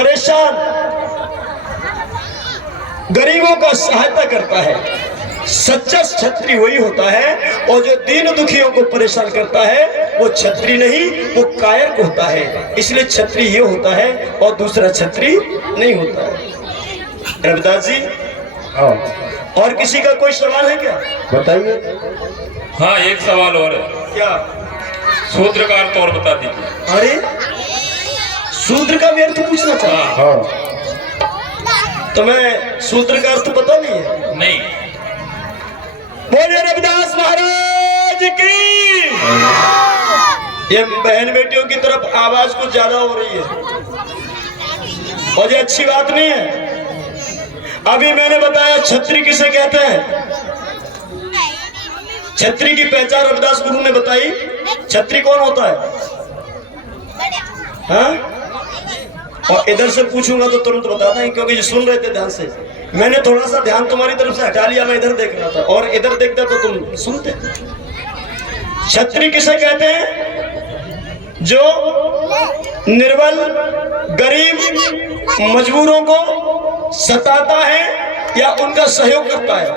परेशान गरीबों का सहायता करता है। सच्चा क्षत्रिय वही होता है, और जो दीन दुखियों को परेशान करता है वो क्षत्रिय नहीं, वो कायक होता है। इसलिए क्षत्रिय ये होता है और दूसरा क्षत्रिय नहीं होता है। रविदास जी, और किसी का कोई सवाल है क्या? बताइए। हाँ, एक सवाल और है। क्या? शूद्र का अर्थ और बता दीजिए। अरे शूद्र का भी अर्थ पूछना चाहता? हाँ, तो मैं शूद्र का अर्थ पता नहीं है। नहीं। बोलिए रविदास महाराज की। ये बहन बेटियों की तरफ आवाज कुछ ज्यादा हो रही है और ये अच्छी बात नहीं है। अभी मैंने बताया क्षत्रिय किसे कहते हैं। क्षत्रिय की पहचान रविदास गुरु ने बताई। क्षत्रिय कौन होता है? हाँ? और इधर से पूछूंगा तो तुरंत बताता है, क्योंकि ये सुन रहे थे ध्यान से। मैंने थोड़ा सा ध्यान तुम्हारी तरफ से हटा लिया, मैं इधर देख रहा था, और इधर देखता तो तुम सुनते। क्षत्रिय किसे कहते हैं? जो निर्बल, गरीब, मजबूरों को सताता है या उनका सहयोग करता है।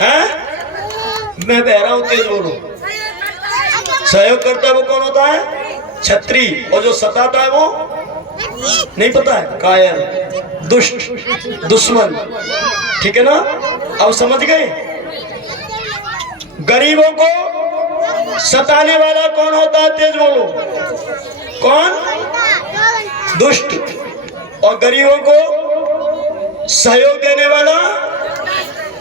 हैं? मैं बह रहा हूं, तेज बोलो। सहयोग करता है वो कौन होता है? क्षत्रिय। और जो सताता है वो नहीं पता है, कायर, दुष्ट, दुश्मन। ठीक है ना? अब समझ गए? गरीबों को सताने वाला कौन होता है? तेज बोलो। कौन? दुष्ट। और गरीबों को सहयोग देने वाला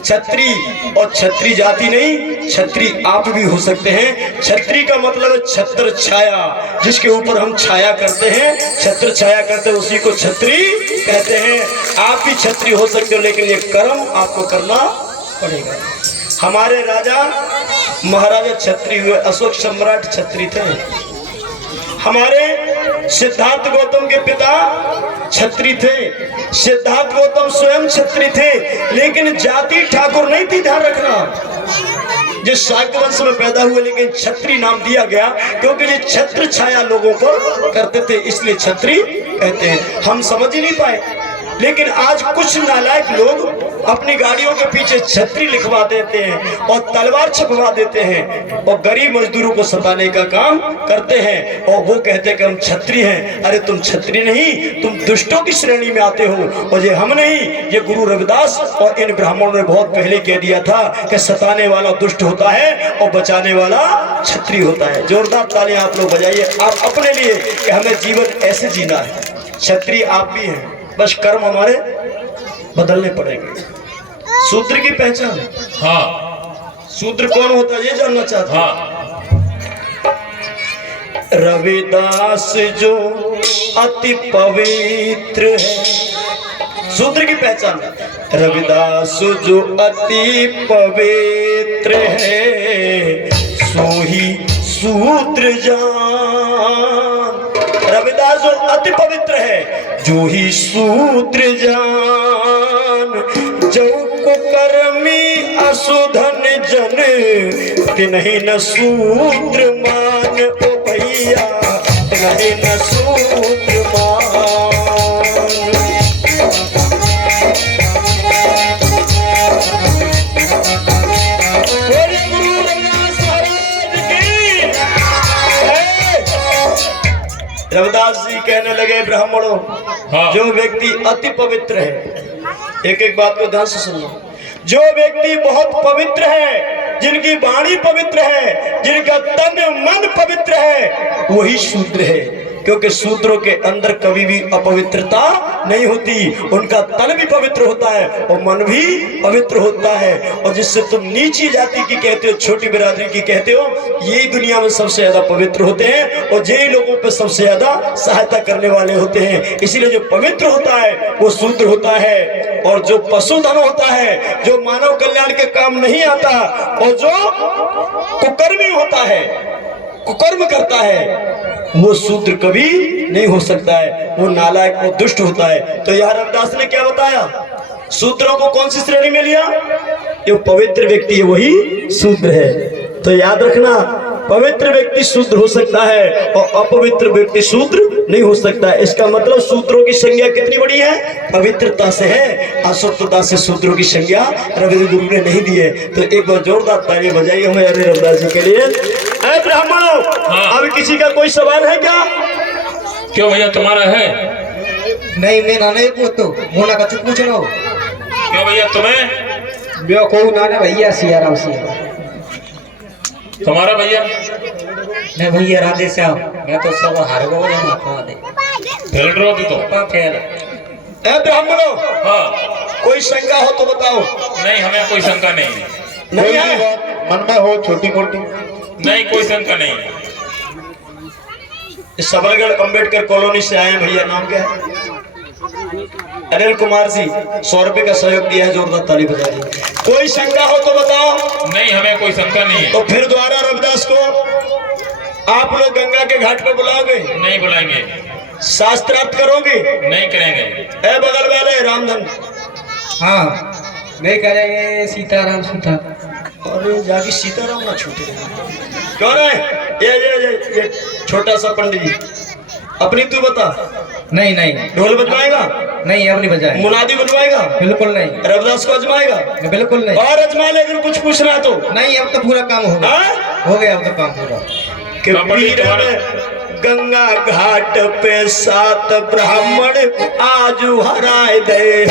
क्षत्रिय। और क्षत्रिय जाति नहीं, क्षत्रिय आप भी हो सकते हैं। क्षत्रिय का मतलब है छत्र छाया, जिसके ऊपर हम छाया करते हैं, छत्र छाया करते हैं, उसी को क्षत्रिय कहते हैं। आप भी क्षत्रिय हो सकते हो, लेकिन ये कर्म आपको करना पड़ेगा। हमारे राजा महाराजा क्षत्रिय हुए, अशोक सम्राट क्षत्रिय थे। हमारे सिद्धार्थ गौतम के पिता क्षत्रिय थे। सिद्धार्थ गौतम स्वयं क्षत्रिय थे, लेकिन जाति ठाकुर नहीं थी। ध्यान रखना, जिस शाक्त वंश में पैदा हुए, लेकिन क्षत्रिय नाम दिया गया क्योंकि ये छत्र छाया लोगों पर करते थे, इसलिए क्षत्रिय कहते हैं। हम समझ ही नहीं पाए, लेकिन आज कुछ नालायक लोग अपनी गाड़ियों के पीछे छतरी लिखवा देते हैं और तलवार छपवा देते हैं और गरीब मजदूरों को सताने का काम करते हैं, और वो कहते हैं कि हम छत्री हैं। अरे तुम छत्री नहीं, तुम दुष्टों की श्रेणी में आते हो, और ये हम नहीं, ये गुरु रविदास और इन ब्राह्मणों ने बहुत पहले कह दिया था कि सताने वाला दुष्ट होता है और बचाने वाला छत्री होता है। जोरदार तालियां आप लोग बजाइए आप अपने लिए कि हमें जीवन ऐसे जीना है। छत्री आप भी हैं, बस कर्म हमारे बदलने पड़ेंगे। शूद्र की पहचान। हाँ। शूद्र कौन होता है ये जानना चाहता। हाँ। रविदास जो अति पवित्र है। शूद्र की पहचान। रविदास जो अति पवित्र है, सो ही शूद्र जान। रविदास जो अति पवित्र है, जो ही शूद्र जान। जो कुकर्मी असुधन जन, तिन्हीं न शूद्र मान। ओ भैया तिन्हीं न शूद्र मान। रविदास जी कहने लगे, ब्राह्मणों, हाँ। जो व्यक्ति अति पवित्र है, एक एक बात को ध्यान से सुनो। जो व्यक्ति बहुत पवित्र है, जिनकी वाणी पवित्र है, जिनका तन मन पवित्र है, वही शूद्र है। क्योंकि शूद्रों के अंदर कभी भी अपवित्रता नहीं होती। उनका तन भी पवित्र होता है और मन भी पवित्र होता है। और जिससे तुम नीची जाति की कहते हो, छोटी बिरादरी की कहते हो, यही दुनिया में सबसे ज्यादा पवित्र होते हैं और यही लोगों पे सबसे ज्यादा सहायता करने वाले होते हैं। इसीलिए जो पवित्र होता है वो शूद्र होता है। और जो पशुधन होता है, जो मानव कल्याण के काम नहीं आता, और जो कुकर्मी होता है, कुकर्म करता है, वो शूद्र कभी नहीं हो सकता है। वो नालायक, वो दुष्ट होता है। तो यहाँ रविदास ने क्या बताया? शूद्रों को कौन सी श्रेणी में लिया? जो पवित्र व्यक्ति है वही शूद्र है। तो याद रखना, पवित्र व्यक्ति शुद्ध हो सकता है और अपवित्र व्यक्ति शूद्र नहीं हो सकता। इसका मतलब शूद्रों की संज्ञा कितनी बड़ी है? पवित्रता से है, अशुद्धता से शूद्रों की संज्ञा रविंद्र गुरु ने नहीं दी है। तो एक बार जोरदार ताली बजाइए हमें अरे रविदास जी के लिए। ऐ ब्राह्मणों, अब किसी का कोई सवाल है क्या? क्यों भैया, तुम्हारा है? नहीं मेरा नहीं पूछो, मोना का चुप पूछ रहा हो। क्यों भैया, तुम्हें? ब्यो को ना भैया सियाराम सिया। तुम्हारा भैया? नहीं भैया राधे श्याम, मैं तो सब हार गो ने माथा दे फेल रहो तो। फेल। ऐ ब्राह्मणों, हाँ, कोई शंका हो तो बताओ। नहीं, हमें कोई शंका नहीं है। नहीं है? मन में हो छोटी मोटी? नहीं, कोई शंका नहीं है। सबलगढ़ अंबेडकर कॉलोनी से आए हैं भैया, नाम क्या है? अनिल कुमार जी, 100 रुपए का सहयोग दिया है, जोरदार ताली बजा दी। कोई शंका हो तो बताओ। नहीं, हमें कोई शंका नहीं है। तो फिर द्वारा रविदास को आप लोग गंगा के घाट पर बुलाओगे? नहीं बुलाएंगे। शास्त्रार्थ करोगे? नहीं करेंगे। ए बगल वाले रामधन, हाँ नहीं करेंगे। सीताराम सीता। अरे जाके सीताराम ना छूटे। कौन है? ये छोटा सा पंडित जी, अपनी तू बता। नहीं नहीं ढोल बजवाएगा? नहीं, अब नहीं बजाए। मुनादी बनवाएगा? बिल्कुल नहीं, रविदास को अजमाएगा? बिल्कुल नहीं। और अजमा ले, अगर कुछ पूछना है तो। नहीं, अब तो पूरा काम हो गया। हाँ? हो गया, अब तो काम पूरा। कि पीरन गंगा घाट पे 7 ब्राह्मण आजू हराए दे।